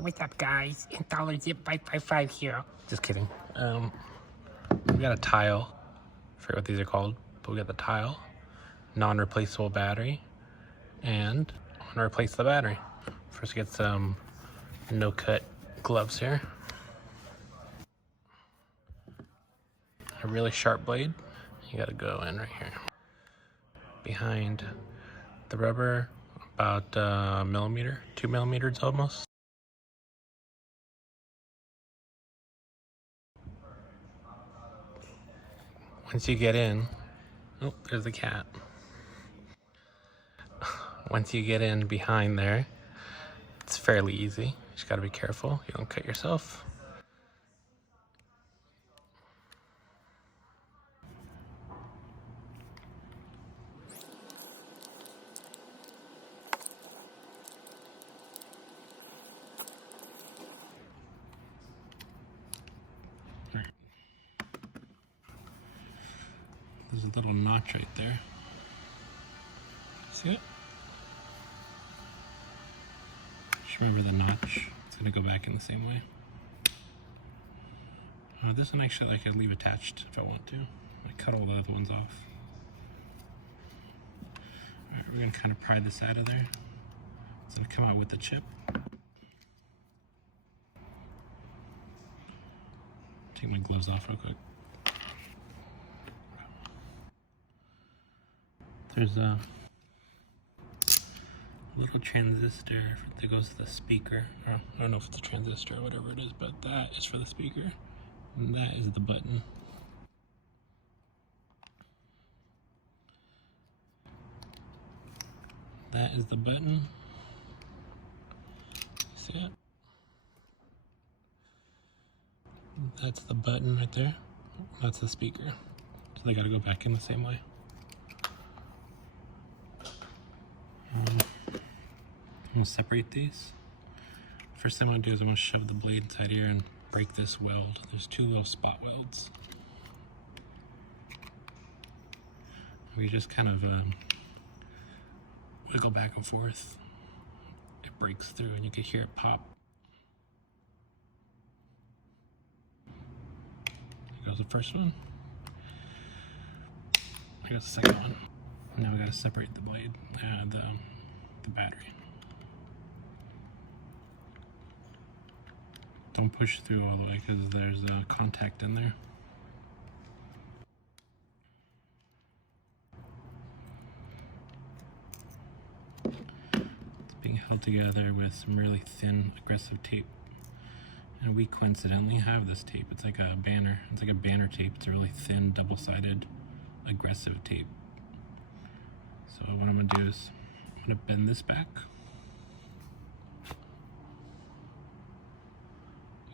What's up, guys? Dollar Zip 555 here. Just kidding. We got a tile. I forget what these are called, but we got the tile, non-replaceable battery, and I'm gonna replace the battery. First, get some no-cut gloves here. A really sharp blade. You gotta go in right here, behind the rubber, about a millimeter, 2 millimeters almost. Once you get in, oh, there's the cat. Once you get in behind there, it's fairly easy. You just gotta be careful you don't cut yourself. There's a little notch right there. See it? Just remember the notch. It's gonna go back in the same way. This one actually I could leave attached if I want to. I cut all the other ones off. Alright, we're gonna kind of pry this out of there. It's gonna come out with the chip. Take my gloves off real quick. There's a little transistor that goes to the speaker. I don't know if it's a transistor or whatever it is, but that is for the speaker. And that is the button. That is the button. See it? That's the button right there. That's the speaker. So they gotta go back in the same way. I'm gonna separate these. First thing I'm gonna do is I'm gonna shove the blade inside here and break this weld. There's two little spot welds. We just kind of wiggle back and forth. It breaks through and you can hear it pop. There goes the first one. I got the second one. Now we gotta separate the blade and the battery. Don't push through all the way because there's a contact in there. It's being held together with some really thin, aggressive tape. And we coincidentally have this tape. It's like a banner. It's like a banner tape. It's a really thin, double-sided, aggressive tape. So what I'm gonna do is I'm gonna bend this back.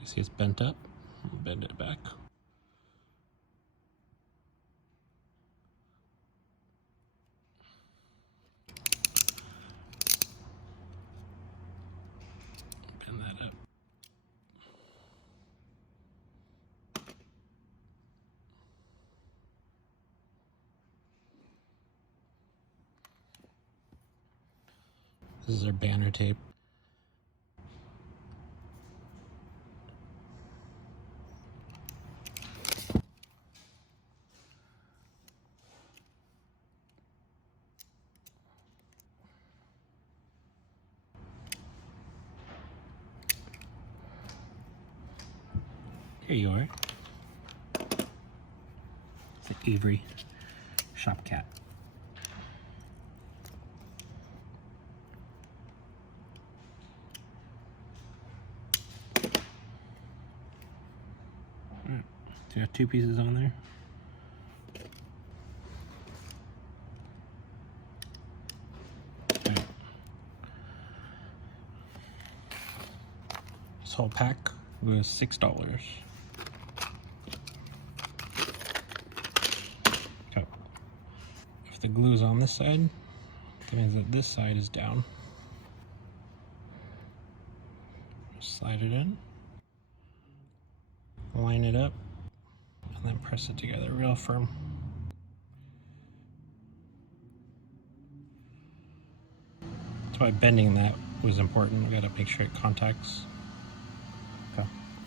You see it's bent up. I'll bend it back. Bend that up. This is our banner tape. Here you are. It's an Avery shop cat. Alright, so you have two pieces on there. Right. This whole pack was $6. If the glue is on this side, that means that this side is down. Slide it in, line it up, and then press it together real firm. That's why bending that was important. We gotta make sure it contacts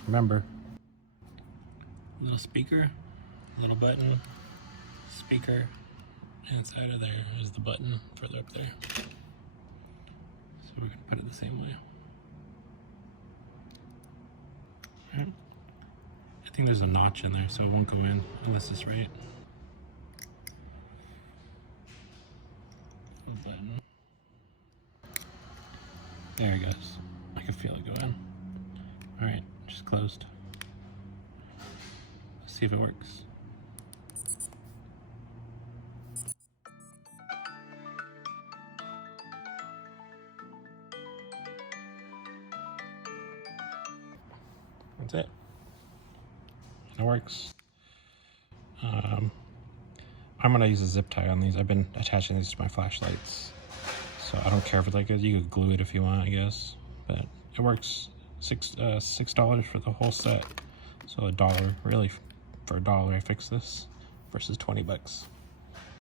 Remember, little speaker, little button, speaker. Inside of there is the button further up there. So we're gonna put it the same way. All right. I think there's a notch in there, so it won't go in unless it's right. Button. There it goes. I can feel it go in. All right, just closed. Let's see if it works. That's it. It works. I'm gonna use a zip tie on these. I've been attaching these to my flashlights, so I don't care if it's like you could glue it if you want, I guess. But it works. $6 for the whole set, so $1 really. For $1 I fixed this versus 20 bucks.